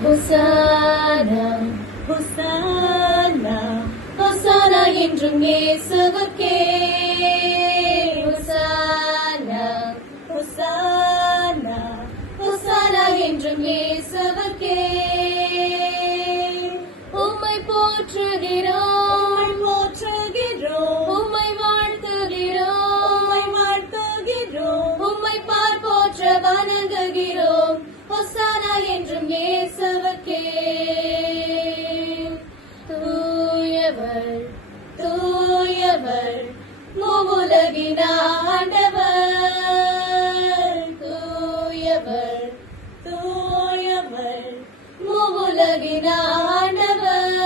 hosanna hosanna hosanna என்றும் இயேசுவுக்கே hosanna hosanna hosanna என்றும் இயேசுவுக்கே உம்மை போற்றுகிறோம் போற்றுகிறோம் உம்மை வாழ்த்துகிறோம் உம்மை வாழ்த்துகிறோம் உம்மை போற்ற வணங்குகிறோம் ஹோசானா என்றும் இயேசுவுக்கே தூயவர் தூயவர் மூவுலகின் ஆண்டவர் தூயவர் தூயவர் மூவுலகின் ஆண்டவர்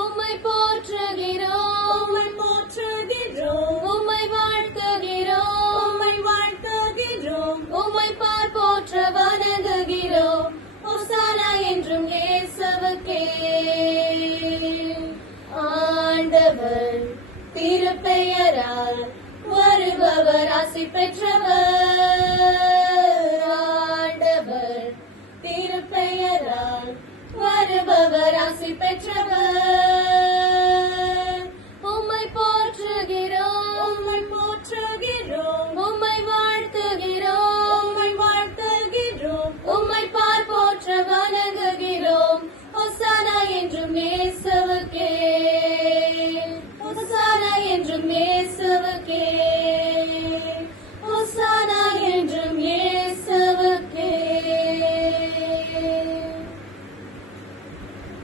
உம்மை போற்றுகிறோம் உம்மை போற்றுகிறோம் உம்மை வாழ்த்துகிறோம் உம்மை வாழ்த்துகிறோம் உம்மை போற்ற வணங்குகிறோம் ஹோசானா என்றும் இயேசுவுக்கே ஆண்டவர் திருப்பெயரால் வருபவர் ஆசி பெற்றவர் ஆண்டவர் திருப்பெயரால் வருபவர் ஆசி பெற்றவர் உம்மை போற்றுகிறோம்